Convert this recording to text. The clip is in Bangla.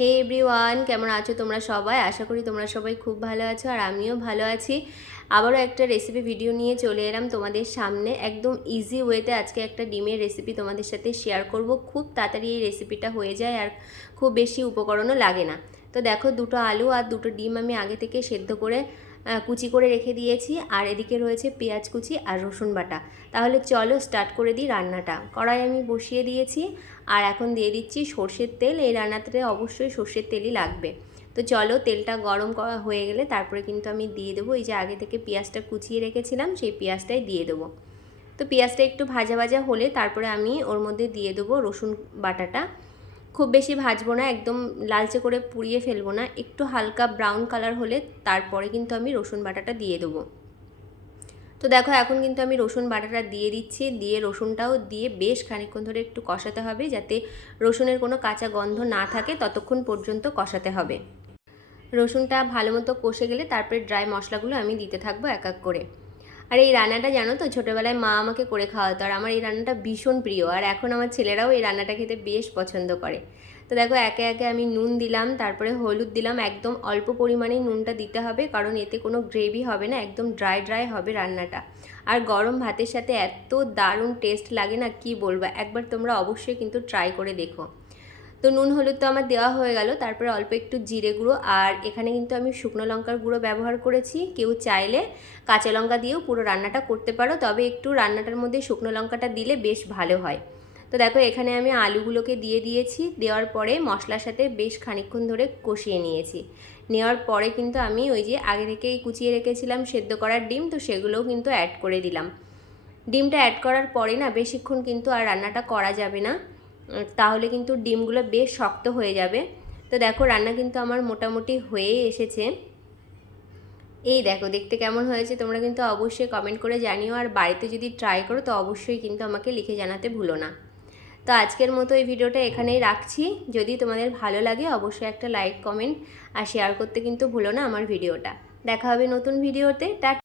হে এভরিওয়ান, কেমন আছো তোমরা সবাই? আশা করি তোমরা সবাই খুব ভালো আছো আর আমিও ভালো আছি। আবারও একটা রেসিপি ভিডিও নিয়ে চলে এলাম তোমাদের সামনে। একদম ইজি ওয়েতে আজকে একটা ডিমের রেসিপি তোমাদের সাথে শেয়ার করব। খুব তাড়াতাড়ি এই রেসিপিটা হয়ে যায় আর খুব বেশি উপকরণও লাগে না। তো দেখো, দুটো আলু আর দুটো ডিম আমি আগে থেকে সেদ্ধ করে কুচি করে রেখে দিয়েছি, আর এদিকে রয়েছে পেঁয়াজ কুচি আর রসুন বাটা। তাহলে চলো স্টার্ট করে দিই রান্নাটা। কড়াই আমি বসিয়ে দিয়েছি আর এখন দিয়ে দিচ্ছি সর্ষের তেল। এই রান্নাতে অবশ্যই সর্ষের তেলই লাগবে। তো চলো, তেলটা গরম করা হয়ে গেলে তারপরে কিন্তু আমি দিয়ে দেবো এই যে আগে থেকে পেঁয়াজটা কুচিয়ে রেখেছিলাম, সেই পেঁয়াজটাই দিয়ে দেবো। তো পেঁয়াজটা একটু ভাজা ভাজা হলে তারপরে আমি ওর মধ্যে দিয়ে দেবো রসুন বাটাটা। খুব বেশি ভাজবো না, একদম লালচে করে পুড়িয়ে ফেলবো না, একটু হালকা ব্রাউন কালার হলে তারপরে কিন্তু আমি রসুন বাটাটা দিয়ে দেবো। তো দেখো, এখন কিন্তু আমি রসুন বাটাটা দিয়ে দিচ্ছি, দিয়ে রসুনটাও দিয়ে বেশ খানিকক্ষণ ধরে একটু কষাতে হবে, যাতে রসুনের কোনো কাঁচা গন্ধ না থাকে, ততক্ষণ পর্যন্ত কষাতে হবে। রসুনটা ভালো মতো কষে গেলে তারপরে ড্রাই মশলাগুলো আমি দিতে থাকবো এক এক করে। আর এই রান্নাটা জানো তো, ছোটোবেলায় মা আমাকে করে খাওয়াতো, আর আমার এই রান্নাটা ভীষণ প্রিয়, আর এখন আমার ছেলেরাও এই রান্নাটা খেতে বেশ পছন্দ করে। তো দেখো, একে একে আমি নুন দিলাম, তারপরে হলুদ দিলাম। একদম অল্প পরিমাণেই নুনটা দিতে হবে, কারণ এতে কোনো গ্রেভি হবে না, একদম ড্রাই ড্রাই হবে রান্নাটা। আর গরম ভাতের সাথে এত দারুণ টেস্ট লাগে না, কি বলবো, একবার তোমরা অবশ্যই কিন্তু ট্রাই করে দেখো। তো নুন হলুদ তো আমার দেওয়া হয়ে গেল, তারপরে অল্প একটু জিরে গুঁড়ো, আর এখানে কিন্তু আমি শুকনো লঙ্কার গুঁড়ো ব্যবহার করেছি। কেউ চাইলে কাঁচা লঙ্কা দিয়েও পুরো রান্নাটা করতে পারো, তবে একটু রান্নাটার মধ্যে শুকনো লঙ্কাটা দিলে বেশ ভালো হয়। তো দেখো, এখানে আমি আলুগুলোকে দিয়ে দিয়েছি, দেওয়ার পরে মশলার সাথে বেশ খানিকক্ষণ ধরে কষিয়ে নিয়েছি। নেওয়ার পরে কিন্তু আমি ওই যে আগে থেকেই কুচিয়ে রেখেছিলাম সেদ্ধ করার ডিম, তো সেগুলোও কিন্তু অ্যাড করে দিলাম। ডিমটা অ্যাড করার পরে না বেশিক্ষণ কিন্তু আর রান্নাটা করা যাবে না, তাহলে কিন্তু ডিমগুলো বেশ শক্ত হয়ে যাবে। তো দেখো, রান্না কিন্তু আমার মোটামুটি হয়েই এসেছে। এই দেখো, দেখতে কেমন হয়েছে তোমরা কিন্তু অবশ্যই কমেন্ট করে জানিও, আর বাড়িতে যদি ট্রাই করো তো অবশ্যই কিন্তু আমাকে লিখে জানাতে ভুলো না। তো আজকের মতো এই ভিডিওটা এখানেই রাখছি। যদি তোমাদের ভালো লাগে অবশ্যই একটা লাইক, কমেন্ট আর শেয়ার করতে কিন্তু ভুলো না আমার ভিডিওটা। দেখা হবে নতুন ভিডিওতে।